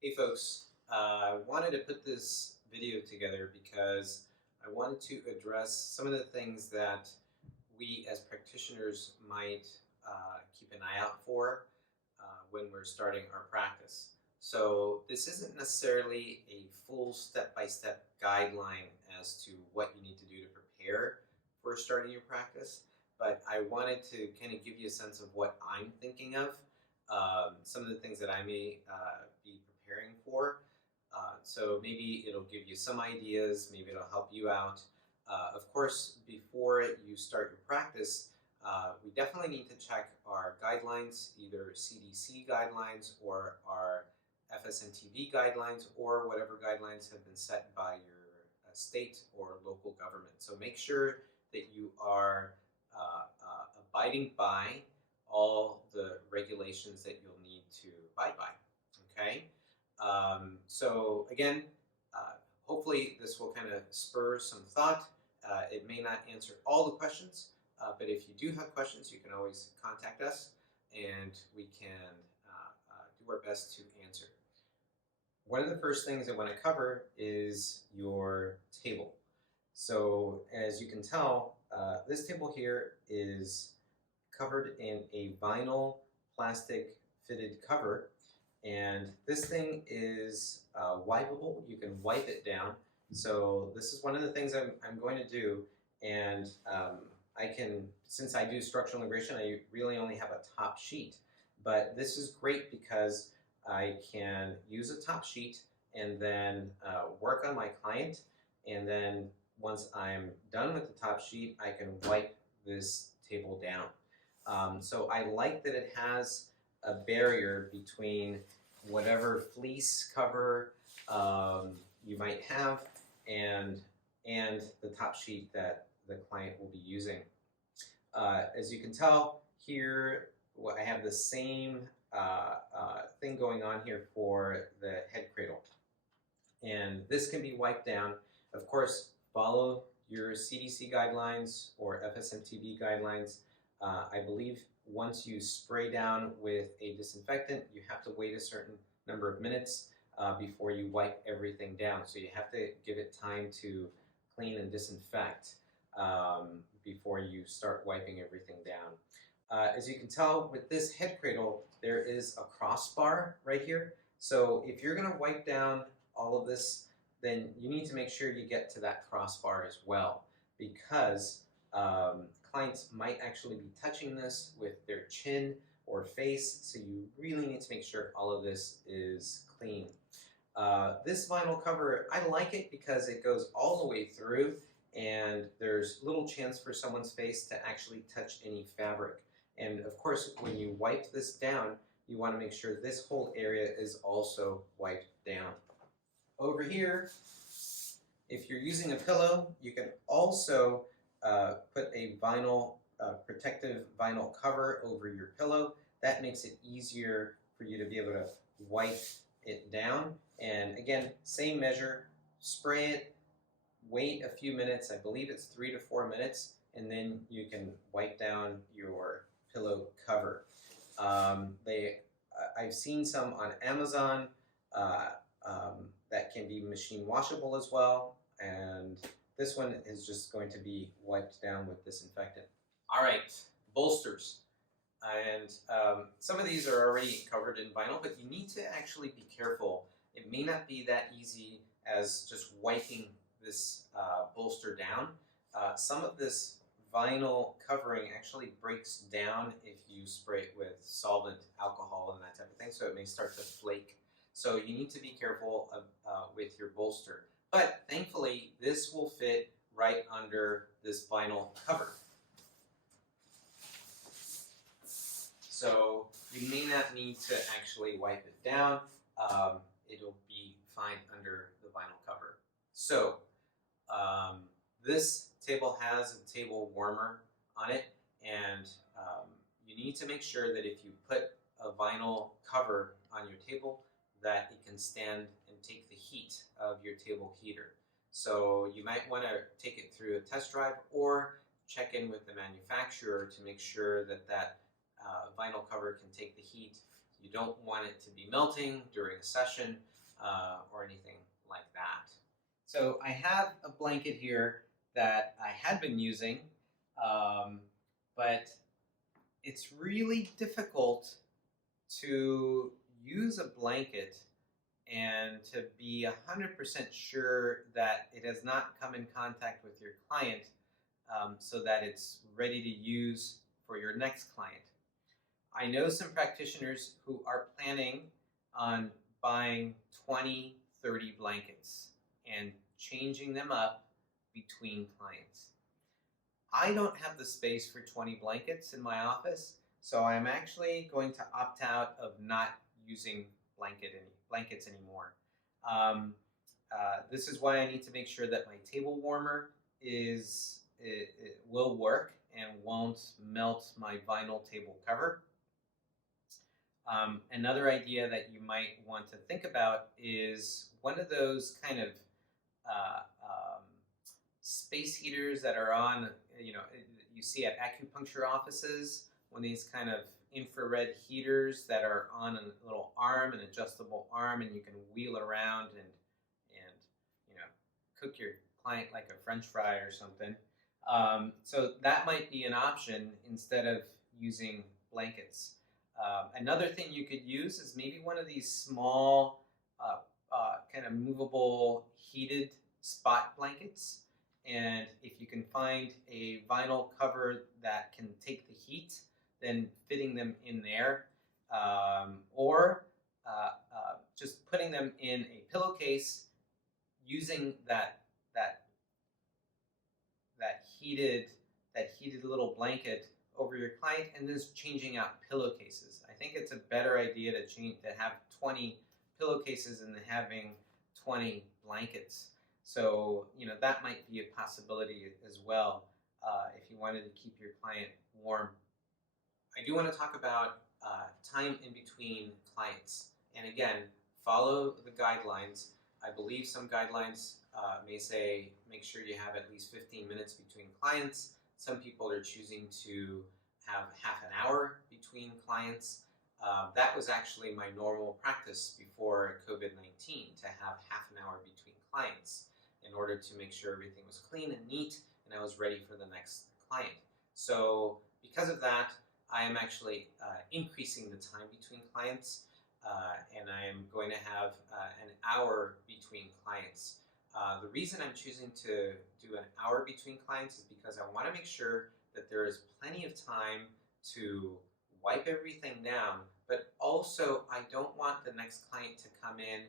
Hey folks, I wanted to put this video together because I wanted to address some of the things that we as practitioners might keep an eye out for when we're starting our practice. So this isn't necessarily a full step-by-step guideline as to what you need to do to prepare for starting your practice, but I wanted to kind of give you a sense of what I'm thinking of, some of the things that I may be preparing for. So maybe it'll give you some ideas, maybe it'll help you out. Of course, before you start your practice, we definitely need to check our guidelines, either CDC guidelines or our FSMTB guidelines or whatever guidelines have been set by your state or local government. So make sure that you are abiding by all the regulations that you'll need to abide by. Okay? So again, hopefully this will kind of spur some thought. It may not answer all the questions, but if you do have questions, you can always contact us and we can do our best to answer. One of the first things I want to cover is your table. So as you can tell, this table here is covered in a vinyl plastic fitted cover, and this thing is wipeable. You can wipe it down. So this is one of the things I'm going to do, and I can, since I do structural integration, I really only have a top sheet, but this is great because I can use a top sheet and then work on my client, and then once I'm done with the top sheet, I can wipe this table down. So I like that it has a barrier between whatever fleece cover you might have and the top sheet that the client will be using. As you can tell here, I have the same thing going on here for the head cradle. And this can be wiped down. Of course, follow your CDC guidelines or FSMTB guidelines. I believe once you spray down with a disinfectant, you have to wait a certain number of minutes before you wipe everything down. So you have to give it time to clean and disinfect before you start wiping everything down. As you can tell with this head cradle, there is a crossbar right here. So if you're going to wipe down all of this, then you need to make sure you get to that crossbar as well, because clients might actually be touching this with their chin or face, so you really need to make sure all of this is clean. This vinyl cover, I like it because it goes all the way through and there's little chance for someone's face to actually touch any fabric. And of course, when you wipe this down, you want to make sure this whole area is also wiped down. Over here, if you're using a pillow, you can also put a vinyl, protective vinyl cover over your pillow. That makes it easier for you to be able to wipe it down. And again, same measure, spray it, wait a few minutes, I believe it's 3 to 4 minutes, and then you can wipe down your pillow cover. I've seen some on Amazon that can be machine washable as well, and this one is just going to be wiped down with disinfectant. All right, bolsters. And some of these are already covered in vinyl, but you need to actually be careful. It may not be that easy as just wiping this bolster down. Some of this vinyl covering actually breaks down if you spray it with solvent, alcohol, and that type of thing, so it may start to flake. So you need to be careful with your bolster. But thankfully, this will fit right under this vinyl cover. So you may not need to actually wipe it down. It'll be fine under the vinyl cover. So this table has a table warmer on it, and you need to make sure that if you put a vinyl cover on your table, that it can stand and take the heat of your table heater. So you might want to take it through a test drive or check in with the manufacturer to make sure that that vinyl cover can take the heat You don't want it to be melting during a session or anything like that. So I have a blanket here that I had been using, but it's really difficult to use a blanket and to be 100% sure that it has not come in contact with your client so that it's ready to use for your next client. I know some practitioners who are planning on buying 20, 30 blankets and changing them up between clients. I don't have the space for 20 blankets in my office, so I'm actually going to opt out of not using blankets anymore. This is why I need to make sure that my table warmer it will work and won't melt my vinyl table cover. Another idea that you might want to think about is one of those kind of space heaters that are on, you see at acupuncture offices, one of these kind of infrared heaters that are on a little arm, an adjustable arm, and you can wheel around and cook your client like a French fry or something. So that might be an option instead of using blankets. Another thing you could use is maybe one of these small kind of movable heated spot blankets. And if you can find a vinyl cover that can take the heat, then fitting them in there, or just putting them in a pillowcase, using that heated little blanket over your client, and just changing out pillowcases. I think it's a better idea to have 20 pillowcases than having 20 blankets. So that might be a possibility as well if you wanted to keep your client warm. I do want to talk about time in between clients. And again, follow the guidelines. I believe some guidelines may say make sure you have at least 15 minutes between clients. Some people are choosing to have half an hour between clients. That was actually my normal practice before COVID-19, to have half an hour between clients in order to make sure everything was clean and neat and I was ready for the next client. So because of that, I am actually increasing the time between clients, and I am going to have an hour between clients. The reason I'm choosing to do an hour between clients is because I want to make sure that there is plenty of time to wipe everything down, but also I don't want the next client to come in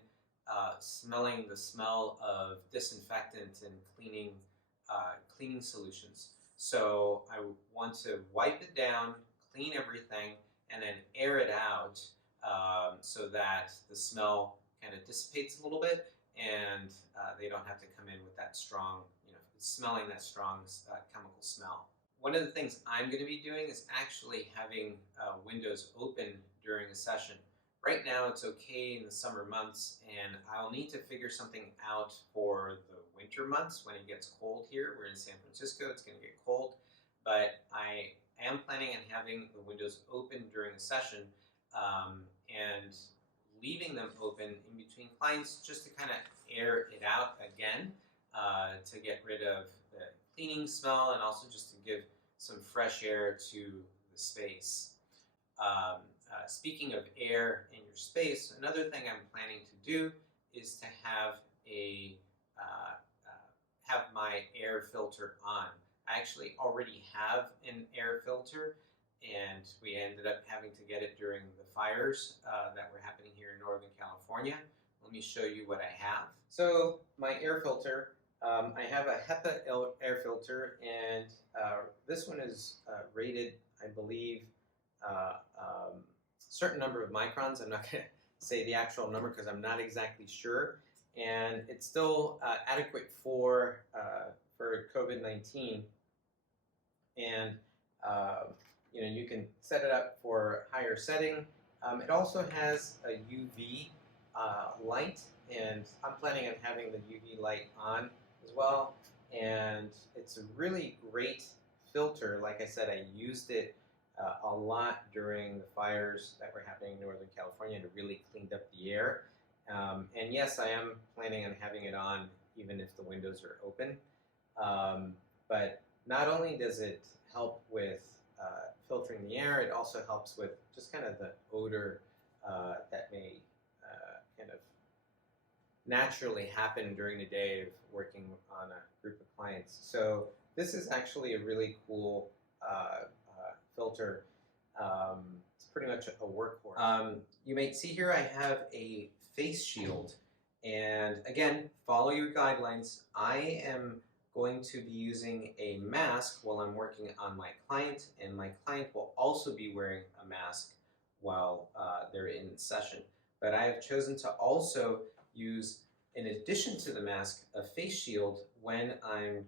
smelling the smell of disinfectant and cleaning solutions. So I want to wipe it down, clean everything, and then air it out so that the smell kind of dissipates a little bit, and they don't have to come in with that strong, smelling that strong chemical smell. One of the things I'm going to be doing is actually having windows open during a session. Right now it's okay in the summer months, and I'll need to figure something out for the winter months when it gets cold here. We're in San Francisco, it's going to get cold, but I am planning on having the windows open during a session and leaving them open in between clients just to kind of air it out again to get rid of the cleaning smell and also just to give some fresh air to the space. Speaking of air in your space, another thing I'm planning to do is to have my air filter on. I actually already have an air filter, and we ended up having to get it during the fires that were happening here in Northern California. Let me show you what I have. So my air filter, I have a HEPA air filter, and this one is rated, I believe, certain number of microns. I'm not going to say the actual number because I'm not exactly sure, and it's still adequate for COVID-19. And you can set it up for higher setting. It also has a UV light, and I'm planning on having the UV light on as well. And it's a really great filter. Like I said, I used it a lot during the fires that were happening in Northern California, and it really cleaned up the air. And yes, I am planning on having it on even if the windows are open. But not only does it help with filtering the air, it also helps with just kind of the odor that may kind of naturally happen during the day of working on a group of clients. So this is actually a really cool filter. It's pretty much a workhorse. You may see here I have a face shield, and again, follow your guidelines. I am going to be using a mask while I'm working on my client, and my client will also be wearing a mask while they're in session. But I have chosen to also use, in addition to the mask, a face shield when I'm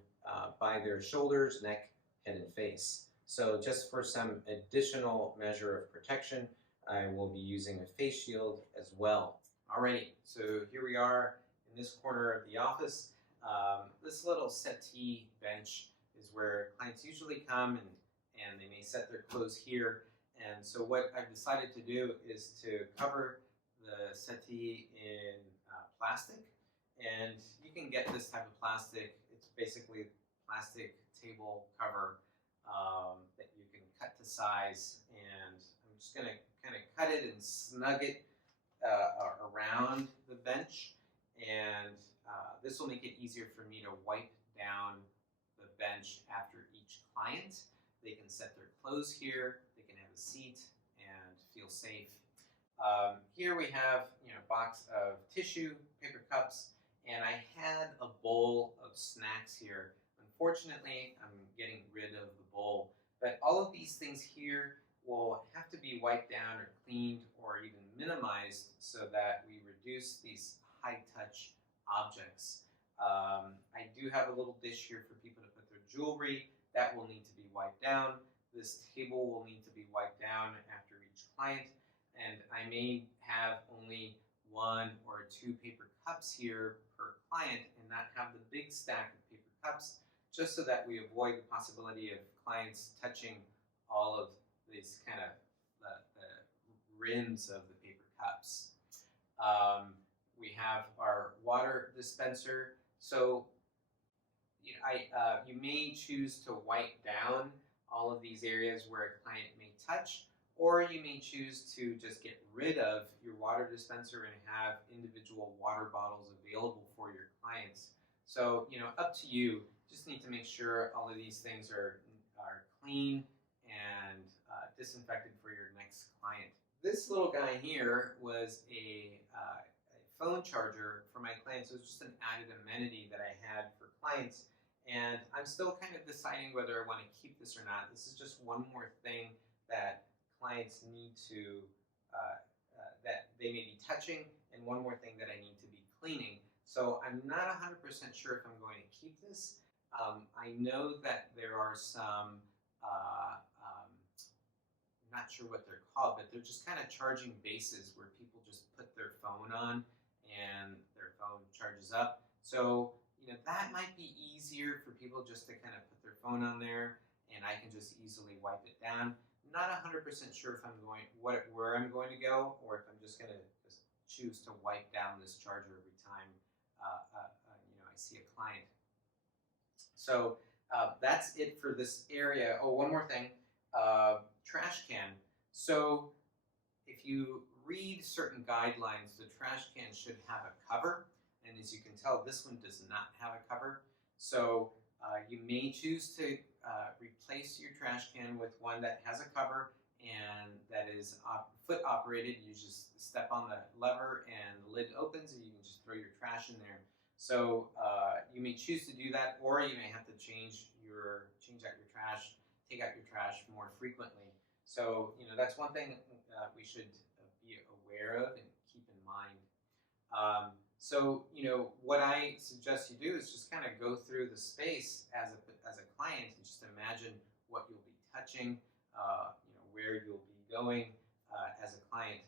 by their shoulders, neck, head, and face. So just for some additional measure of protection, I will be using a face shield as well. Alrighty, so here we are in this corner of the office. This little settee bench is where clients usually come, and they may set their clothes here. And so what I've decided to do is to cover the settee in plastic. And you can get this type of plastic. It's basically plastic table cover that you can cut to size. And I'm just going to kind of cut it and snug it around the bench. And this will make it easier for me to wipe down the bench after each client. They can set their clothes here, they can have a seat and feel safe. Here we have a box of tissue, paper cups, and I had a bowl of snacks here. Unfortunately, I'm getting rid of the bowl, but all of these things here will have to be wiped down or cleaned or even minimized so that we reduce these high-touch objects. I do have a little dish here for people to put their jewelry. That will need to be wiped down. This table will need to be wiped down after each client. And I may have only 1 or 2 paper cups here per client and not have the big stack of paper cups, just so that we avoid the possibility of clients touching all of these kind of the rims of the paper cups. We have our water dispenser. So you may choose to wipe down all of these areas where a client may touch, or you may choose to just get rid of your water dispenser and have individual water bottles available for your clients. So, up to you. Just need to make sure all of these things are clean and disinfected for your next client. This little guy here was a phone charger for my clients. So it was just an added amenity that I had for clients. And I'm still kind of deciding whether I want to keep this or not. This is just one more thing that clients need to, that they may be touching, and one more thing that I need to be cleaning. So I'm not 100% sure if I'm going to keep this. I know that there are some, I'm not sure what they're called, but they're just kind of charging bases where people just put their phone on and their phone charges up. So, that might be easier for people just to kind of put their phone on there, and I can just easily wipe it down. Not 100% sure if I'm going where I'm going to go, or if I'm just going to just choose to wipe down this charger every time I see a client. So that's it for this area. Oh, one more thing, trash can. So if you read certain guidelines, the trash can should have a cover, and as you can tell, this one does not have a cover. So you may choose to replace your trash can with one that has a cover and that is foot operated. You just step on the lever and the lid opens, and you can just throw your trash in there. So you may choose to do that, or you may have to change out your trash, take out your trash more frequently. So that's one thing we should be aware of and keep in mind. So what I suggest you do is just kind of go through the space as a client and just imagine what you'll be touching, where you'll be going as a client.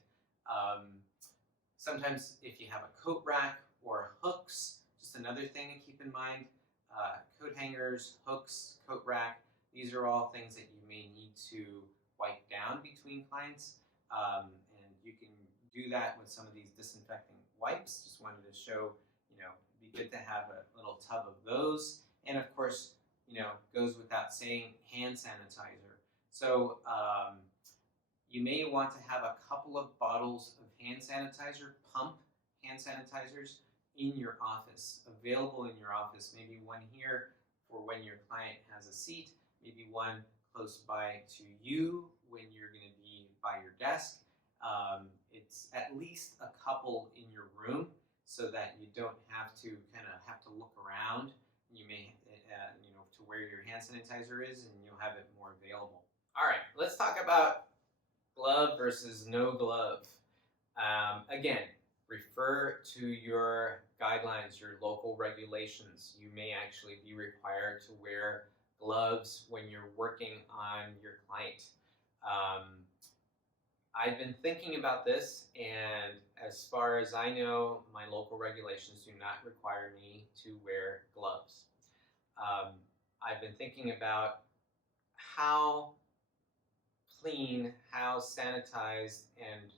Sometimes if you have a coat rack or hooks, just another thing to keep in mind. Coat hangers, hooks, coat rack, these are all things that you may need to wipe down between clients. And you can do that with some of these disinfecting wipes. Just wanted to show, it'd be good to have a little tub of those. And of course, goes without saying, hand sanitizer. So you may want to have a couple of bottles of hand sanitizer, pump hand sanitizers, in your office, available in your office. Maybe one here for when your client has a seat, maybe one close by to you when you're going to be by your desk. It's at least a couple in your room so that you don't have to look around. You may, to where your hand sanitizer is, and you'll have it more available. All right, let's talk about glove versus no glove. Again, refer to your guidelines, your local regulations. You may actually be required to wear gloves when you're working on your client. I've been thinking about this, and as far as I know, my local regulations do not require me to wear gloves. I've been thinking about how clean, how sanitized, and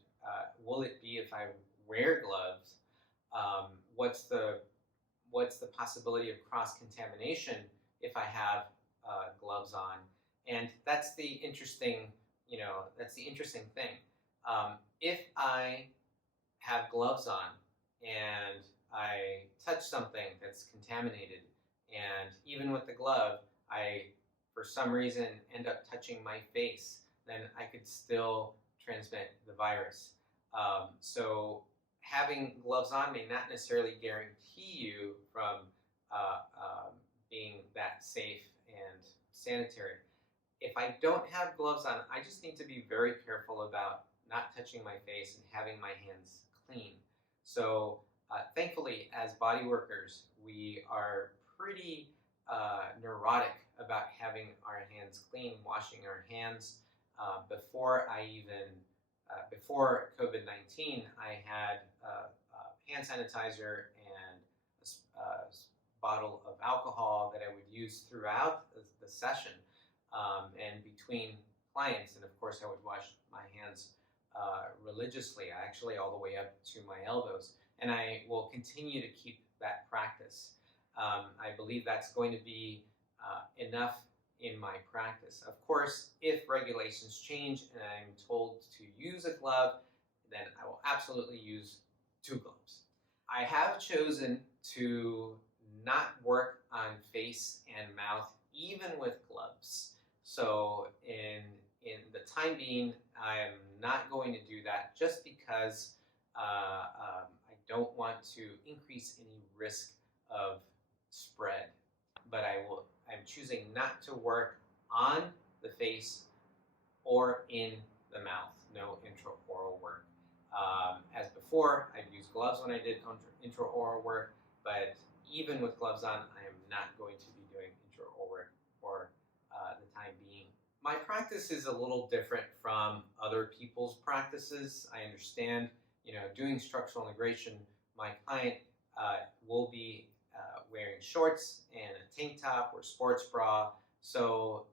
will it be if I wear gloves? What's the possibility of cross-contamination if I have gloves on? And that's the interesting, thing. If I have gloves on and I touch something that's contaminated, and even with the glove, I, for some reason, end up touching my face, then I could still transmit the virus. So having gloves on may not necessarily guarantee you from being that safe and sanitary. If I don't have gloves on, I just need to be very careful about not touching my face and having my hands clean. So thankfully, as body workers, we are pretty neurotic about having our hands clean, washing our hands. Before COVID-19, I had hand sanitizer and a bottle of alcohol that I would use throughout the session and between clients. And of course, I would wash my hands religiously, actually all the way up to my elbows. And I will continue to keep that practice. I believe that's going to be enough in my practice. Of course, if regulations change and I'm told to use a glove, then I will absolutely use 2 gloves. I have chosen to not work on face and mouth even with gloves. So in the time being, I am not going to do that just because I don't want to increase any risk of spread. But I'm choosing not to work on the face or in the mouth. No intraoral work. As before, I'd use gloves when I did intraoral work, but even with gloves on, I am not going to be doing intraoral work for the time being. My practice is a little different from other people's practices. I understand, doing structural integration, my client will be wearing shorts and a tank top or sports bra. So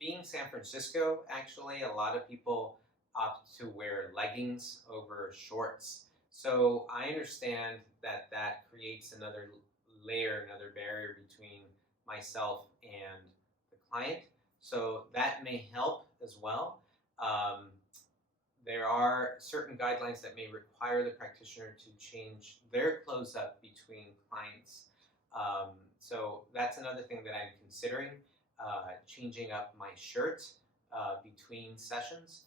being San Francisco, actually, a lot of people opt to wear leggings over shorts. So I understand that creates another layer, another barrier between myself and the client. So that may help as well. There are certain guidelines that may require the practitioner to change their clothes up between clients. So that's another thing that I'm considering, changing up my shirt between sessions.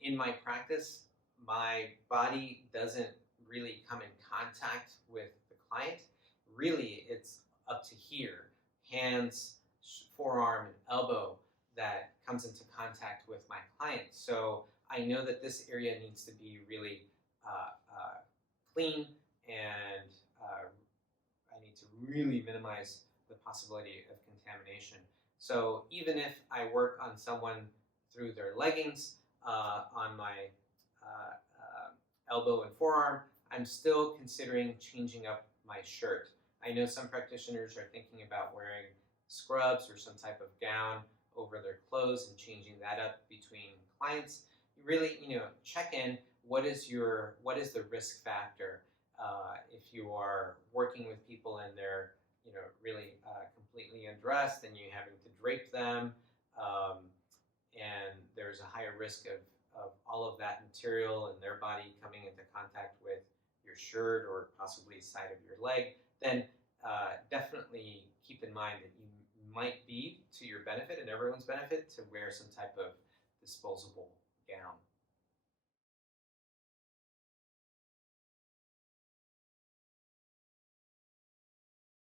In my practice, my body doesn't really come in contact with the client. Really, it's up to here, hands, forearm, and elbow that comes into contact with my client. So I know that this area needs to be really clean, and I need to really minimize the possibility of contamination. So even if I work on someone through their leggings, on my elbow and forearm, I'm still considering changing up my shirt. I know some practitioners are thinking about wearing scrubs or some type of gown over their clothes and changing that up between clients. You really, check in. What is the risk factor? If you are working with people and they're, really completely undressed, and you're having to drape them, um, and there's a higher risk of all of that material and their body coming into contact with your shirt or possibly side of your leg, then definitely keep in mind that you might be to your benefit and everyone's benefit to wear some type of disposable gown.